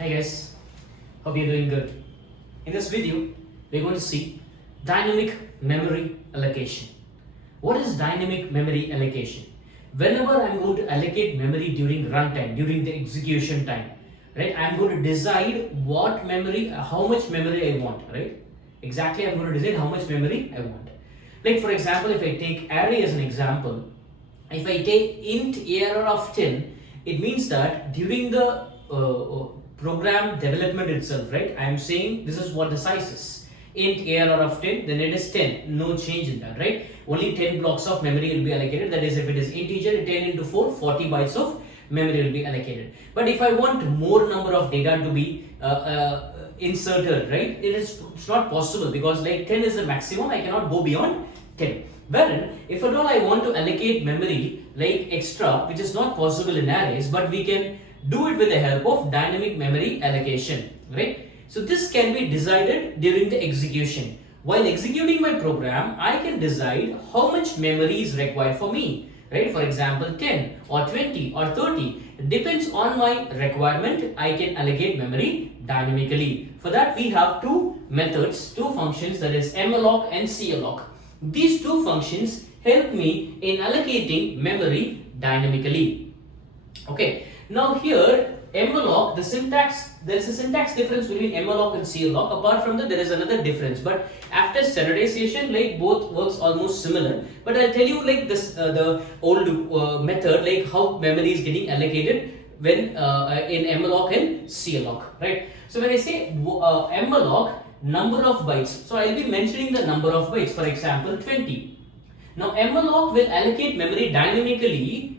Hi guys, hope you're doing good. In this video, we're going to see dynamic memory allocation. What is dynamic memory allocation? Whenever I'm going to allocate memory during runtime, during the execution time, right? I'm going to decide what memory, how much memory I want, right? Exactly, I'm going to decide how much memory I want. Like for example, if I take array as an example, if I take int ARR of 10, it means that during the program development itself, right? I am saying this is what the size is. Int ARR of 10, then it is 10. No change in that, right? Only 10 blocks of memory will be allocated. That is, if it is integer, 10 into 4, 40 bytes of memory will be allocated. But if I want more number of data to be inserted, right? It's not possible because like 10 is the maximum. I cannot go beyond 10. Wherein, if at all I want to allocate memory like extra, which is not possible in arrays, but we can do it with the help of dynamic memory allocation, right? So this can be decided during the execution. While executing my program, I can decide how much memory is required for me, right? For example, 10 or 20 or 30. It depends on my requirement. I can allocate memory dynamically. For that, we have two methods, two functions, that is malloc and calloc. These two functions help me in allocating memory dynamically. Okay, now here malloc, the syntax, there is a syntax difference between malloc and calloc. Apart from that, there is another difference. But after standardization, like both works almost similar. But I'll tell you like this, the old method, like how memory is getting allocated when in malloc and calloc, right? So when I say malloc, number of bytes. So I'll be mentioning the number of bytes. For example, 20. Now malloc will allocate memory dynamically.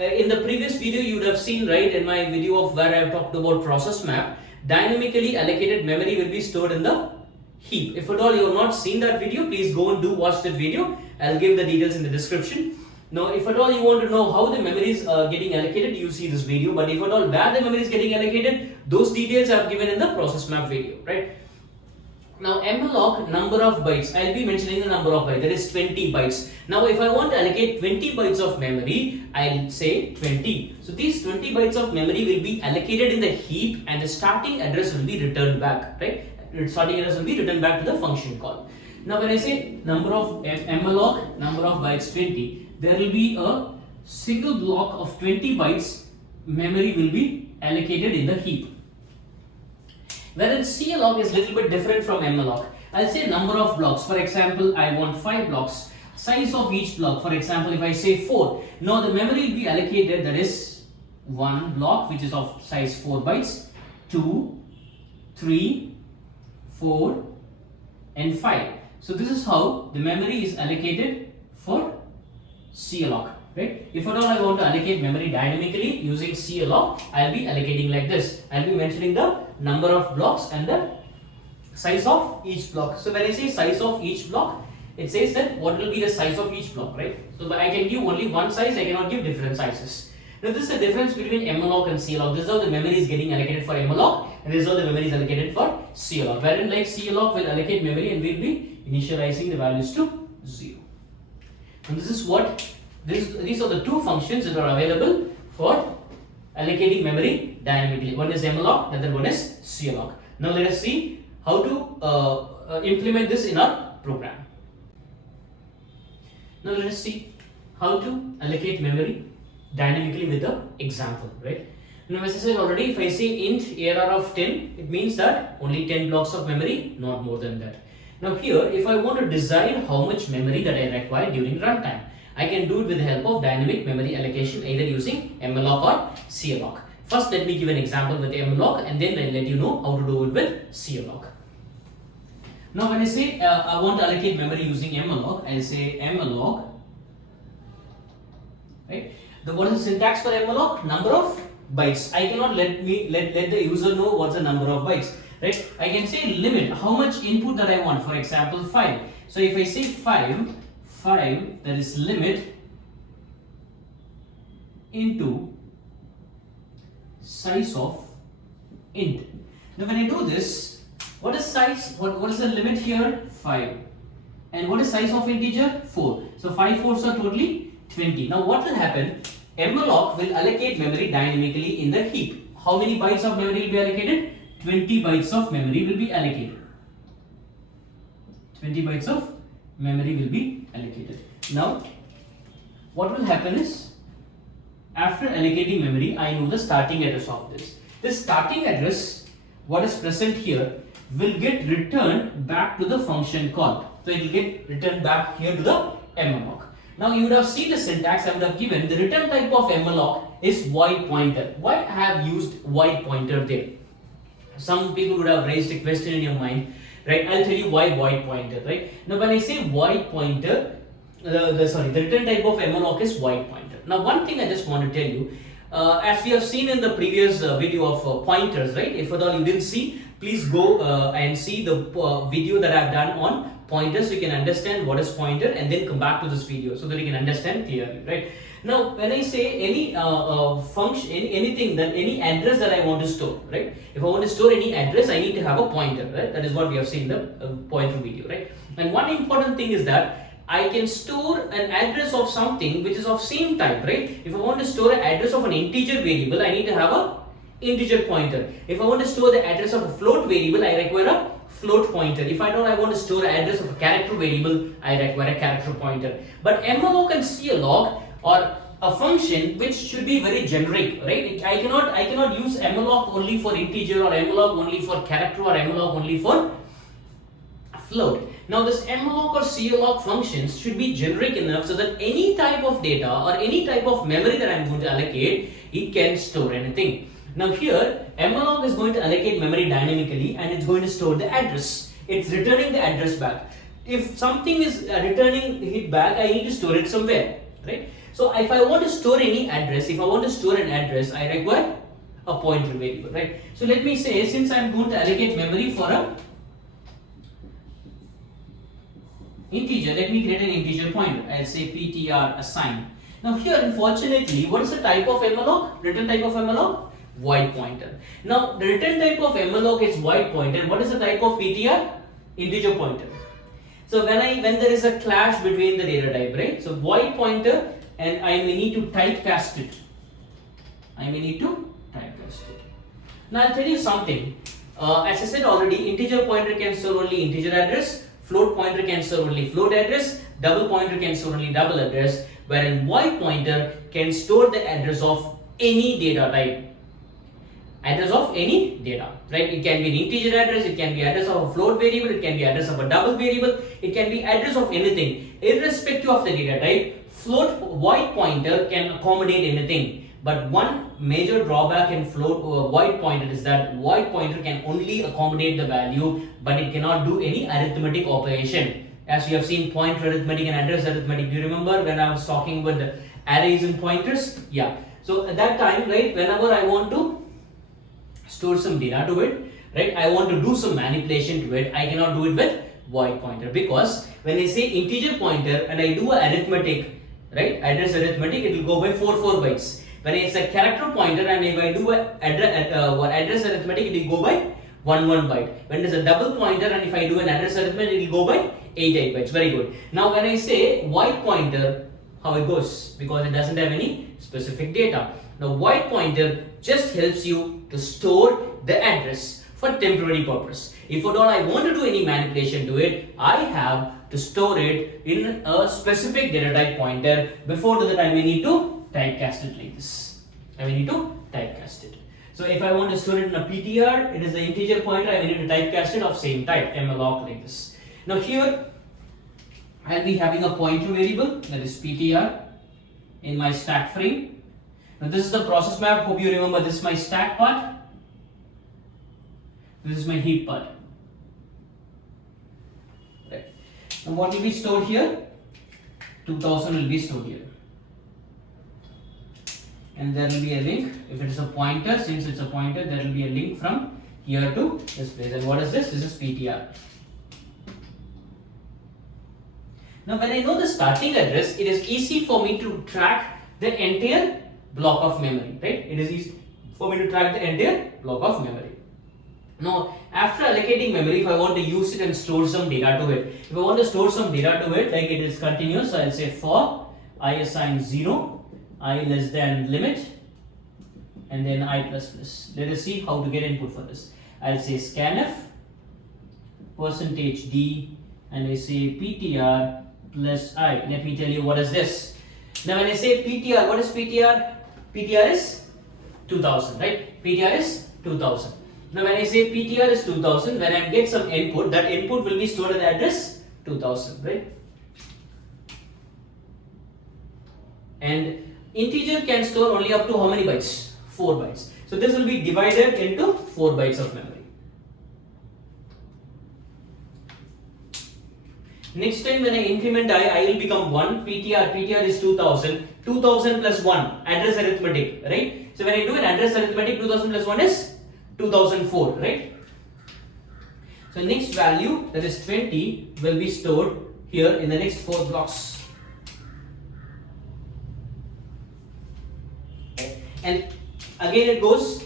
In the previous video you would have seen, right, in my video of where I have talked about process map, dynamically allocated memory will be stored in the heap. If at all you have not seen that video, please go and watch that video. I'll give the details in the description. Now if at all you want to know how the memory is getting allocated, you see this video. But if at all where the memory is getting allocated, those details I have given in the process map video, right? Now malloc, number of bytes, I'll be mentioning the number of bytes, that is 20 bytes. Now if I want to allocate 20 bytes of memory, I'll say 20. So these 20 bytes of memory will be allocated in the heap and the starting address will be returned back, right? Starting address will be returned back to the function call. Now when I say number of malloc, number of bytes 20, there will be a single block of 20 bytes memory will be allocated in the heap. Whereas calloc is little bit different from malloc. I'll say number of blocks. For example, I want 5 blocks. Size of each block. For example, if I say 4, now the memory will be allocated, that is 1 block which is of size 4 bytes, 2, 3, 4 and 5. So this is how the memory is allocated for calloc. Right? If at all I want to allocate memory dynamically using calloc, I'll be allocating like this. I'll be mentioning the number of blocks and the size of each block. So when I say size of each block, it says that what will be the size of each block, right? So I can give only one size, I cannot give different sizes. Now this is the difference between malloc and calloc. This is how the memory is getting allocated for malloc and this is how the memory is allocated for calloc. Wherein like calloc will allocate memory and will be initializing the values to 0. And this is what these are the two functions that are available for allocating memory dynamically. One is malloc, the other one is calloc. Now let us see how to implement this in our program. Now let us see how to allocate memory dynamically with the example, right? Now as I said already, if I say int ARR of 10, it means that only 10 blocks of memory, not more than that. Now here, if I want to decide how much memory that I require during runtime, I can do it with the help of dynamic memory allocation, either using malloc or calloc. First, let me give an example with malloc and then I'll let you know how to do it with calloc. Now when I say I want to allocate memory using malloc, I'll say malloc, right? What is the syntax for malloc? Number of bytes. I cannot let the user know what's the number of bytes, right? I can say limit, how much input that I want. For example, 5. So if I say 5, that is limit into size of int. Now when I do this, what is size, what is the limit here? 5. And what is size of integer? 4. So 5 4s are totally 20. Now what will happen? malloc will allocate memory dynamically in the heap. how many bytes of memory will be allocated? 20 bytes of memory will be allocated. 20 bytes of memory will be allocated. Now, what will happen is, after allocating memory, I know the starting address of this. This starting address, what is present here, will get returned back to the function call. So it will get returned back here to the malloc. Now you would have seen the syntax I would have given. The return type of malloc is void pointer. Why I have used void pointer there? Some people would have raised a question in your mind, right? I'll tell you why void pointer, right? Now when I say void pointer, the return type of malloc is void pointer. Now one thing I just want to tell you, as we have seen in the previous video of pointers, right? If at all you didn't see, please go and see the video that I've done on pointers, so you can understand what is pointer, and then come back to this video so that you can understand clearly, right? Now when I say any function, anything, that any address that I want to store, right? If I want to store any address, I need to have a pointer, right? That is what we have seen in the pointer video, right? And one important thing is that I can store an address of something which is of same type, right? If I want to store an address of an integer variable, I need to have a integer pointer. If I want to store the address of a float variable, I require a float pointer. If I want to store an address of a character variable, I require a character pointer. But malloc and calloc are a function which should be very generic, right? I cannot use malloc only for integer, or malloc only for character, or malloc only for float. Now this malloc or calloc functions should be generic enough so that any type of data or any type of memory that I am going to allocate, it can store anything. Now here, malloc is going to allocate memory dynamically, and it's going to store the address. It's returning the address back. If something is returning it back, I need to store it somewhere, right? So if I want to store any address, if I want to store an address, I require a pointer variable, right? So let me say, since I am going to allocate memory for a integer, let me create an integer pointer. I'll say ptr assign. Now here, unfortunately, what is the type of malloc? Return type of malloc? Void pointer. Now the return type of malloc is void pointer. What is the type of ptr? Integer pointer. So when there is a clash between the data type, right? So void pointer, and I may need to typecast it. Now I'll tell you something. As I said already, integer pointer can store only integer address. Float pointer can store only float address. Double pointer can store only double address. Wherein void pointer can store the address of any data type. Address of any data, right? It can be an integer address, it can be address of a float variable, it can be address of a double variable, it can be address of anything. Irrespective of the data type, void pointer can accommodate anything. But one major drawback in void pointer is that void pointer can only accommodate the value, but it cannot do any arithmetic operation. As we have seen, pointer arithmetic and address arithmetic. Do you remember when I was talking about the arrays and pointers? Yeah. So at that time, right, whenever I want to store some data to it, right, I want to do some manipulation to it, I cannot do it with void pointer, because when I say integer pointer and I do a arithmetic, right, address arithmetic, it will go by 4 bytes. When it's a character pointer and if I do a address arithmetic, it will go by 1 byte. When it is a double pointer and if I do an address arithmetic, it will go by 8 bytes. Very good. Now when I say void pointer, how it goes? Because it doesn't have any specific data. Now void pointer just helps you to store the address for temporary purpose. If at all I want to do any manipulation to it, I have to store it in a specific data type pointer. Before that, I may need to typecast it like this. So if I want to store it in a ptr, it is the integer pointer, I may need to typecast it of same type, malloc, like this. Now here, I'll be having a pointer variable, that is ptr, in my stack frame. Now this is the process map. Hope you remember, this is my stack part, this is my heap part. Right. Now what will be stored here? 2000 will be stored here. And there will be a link. If it is a pointer, since it's a pointer, there will be a link from here to this place. And what is this? This is ptr. Now when I know the starting address, it is easy for me to track the entire block of memory, right? It is easy for me to track the entire block of memory. Now after allocating memory, if I want to use it and store some data to it, if I want to store some data to it, like it is continuous, so I'll say for I assign 0, I less than limit, and then I plus plus. Let us see how to get input for this. I'll say scanf percentage D and I say PTR plus I. Let me tell you what is this. Now when I say PTR, what is PTR? PTR is 2000, right? PTR is 2000. Now when I say PTR is 2000, when I get some input, that input will be stored at the address 2000, right? And integer can store only up to how many bytes? 4 bytes. So this will be divided into 4 bytes of memory. Next time when I increment I will become 1. PTR is 2000. 2000 plus 1, address arithmetic, right? So when I do an address arithmetic, 2000 plus 1 is 2004, right? So next value, that is 20, will be stored here in the next 4 blocks. And again it goes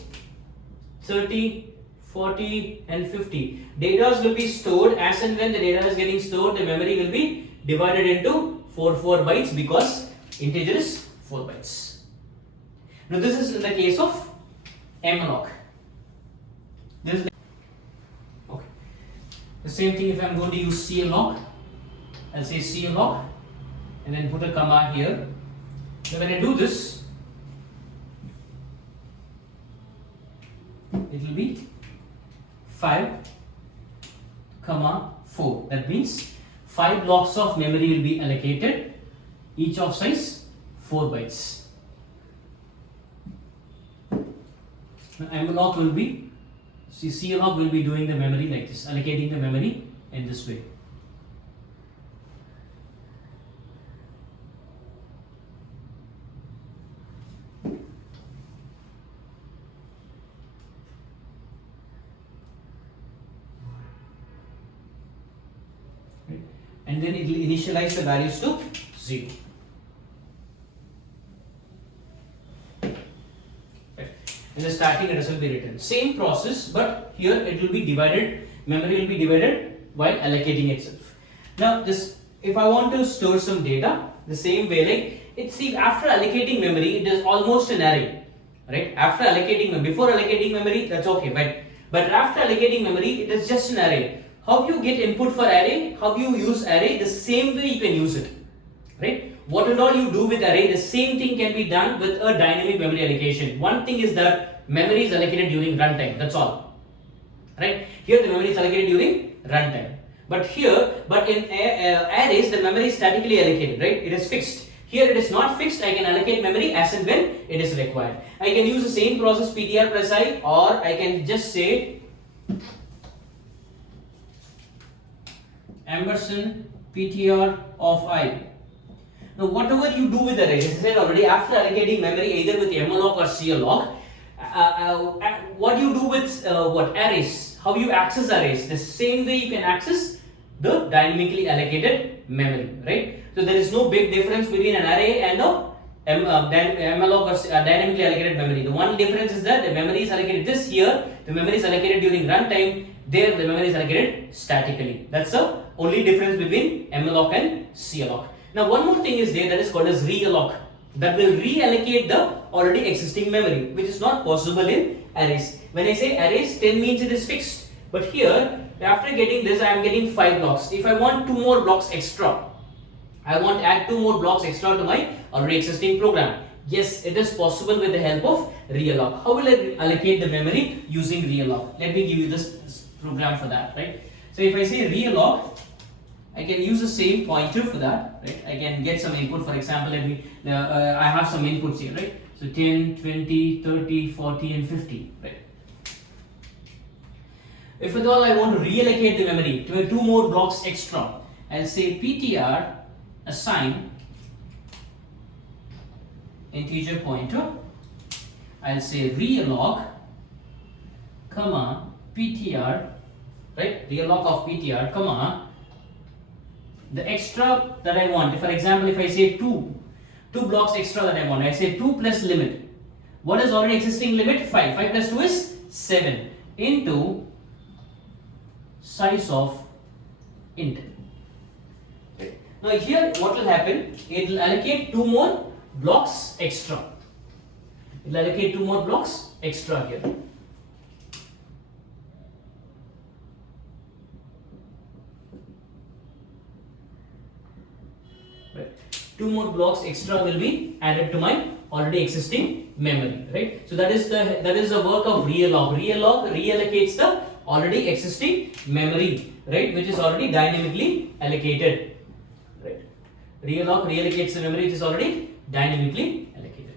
30, 40 and 50. Data will be stored as and when the data is getting stored, the memory will be divided into 4 bytes because integer is 4 bytes. Now this is in the case of malloc. This is okay. The same thing if I am going to use calloc, I'll say calloc and then put a comma here. So when I do this, it will be 5, 4. That means 5 blocks of memory will be allocated, each of size 4 bytes. Now malloc will be, calloc will be doing the memory like this, allocating the memory in this way. And then it will initialize the values to 0. Right. In the starting address will be written. Same process, but here it will be divided, memory will be divided while allocating itself. Now this, if I want to store some data, the same way like, after allocating memory, it is almost an array. Right? After allocating, before allocating memory, that's okay, but after allocating memory, it is just an array. How you get input for array, how you use array, the same way you can use it, right? What and all you do with array, the same thing can be done with a dynamic memory allocation. One thing is that memory is allocated during runtime, that's all, right? Here the memory is allocated during runtime. But in arrays, the memory is statically allocated, right? It is fixed. Here it is not fixed, I can allocate memory as and when it is required. I can use the same process PTR plus I, or I can just say ampersand PTR of I. Now whatever you do with arrays, as I said already, after allocating memory either with malloc or calloc, what you do with arrays, how you access arrays, the same way you can access the dynamically allocated memory, right? So there is no big difference between an array and a malloc or dynamically allocated memory. The one difference is that the memory is allocated the memory is allocated during runtime, there the memory is allocated statically. That's the only difference between malloc and calloc. Now one more thing is there that is called as realloc, that will reallocate the already existing memory, which is not possible in arrays. When I say arrays, 10 means it is fixed, but here after getting this I am getting 5 blocks. If I want 2 more blocks extra, I want to add 2 more blocks extra to my already existing program. Yes, it is possible with the help of realloc. How will I allocate the memory using realloc? Let me give you this program for that, right? So if I say realloc, I can use the same pointer for that, right? I can get some input. For example, I have some inputs here, right? So 10, 20, 30, 40 and 50, right? If at all I want to reallocate the memory to 2 more blocks extra, I'll say PTR assign integer pointer. I'll say realloc, comma PTR, right? Realloc of PTR, comma the extra that I want. For example, if I say 2 blocks extra that I want, I say 2 plus limit. What is already existing limit? 5. 5 plus 2 is 7 into size of int. Now here what will happen? It will allocate 2 more blocks extra. It'll allocate 2 more blocks extra here. Right. 2 more blocks extra will be added to my already existing memory, right? So that is the work of realloc. Realloc reallocates the already existing memory, right, which is already dynamically allocated, right? Realloc reallocates the memory which is already dynamically allocated.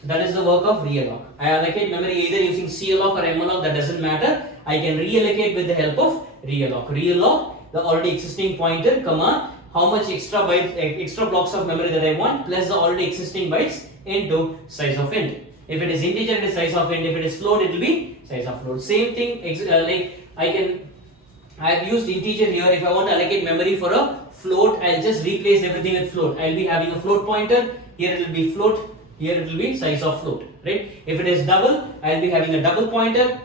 So that is the work of realloc. I allocate memory either using calloc or malloc, that doesn't matter. I can reallocate with the help of realloc. Realloc the already existing pointer, comma, how much extra bytes, extra blocks of memory that I want, plus the already existing bytes into size of int. If it is integer, it is size of int. If it is float, it will be size of float. Same thing, like I have used integer here. If I want to allocate memory for a float, I'll just replace everything with float. I'll be having a float pointer. Here it will be float. Here it will be size of float. Right? If it is double, I'll be having a double pointer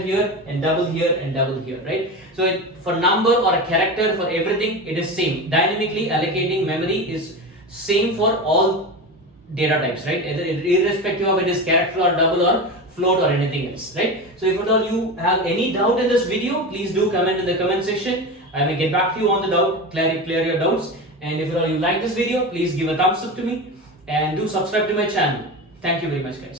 here, and double here, and double here. Right? So for number or a character, for everything, it is same. Dynamically allocating memory is same for all data types, right? Irrespective of it is character or double or float or anything else, right? So if at all you have any doubt in this video, please do comment in the comment section. I may get back to you on the doubt, clear your doubts. And if at all you like this video, please give a thumbs up to me and do subscribe to my channel. Thank you very much, guys.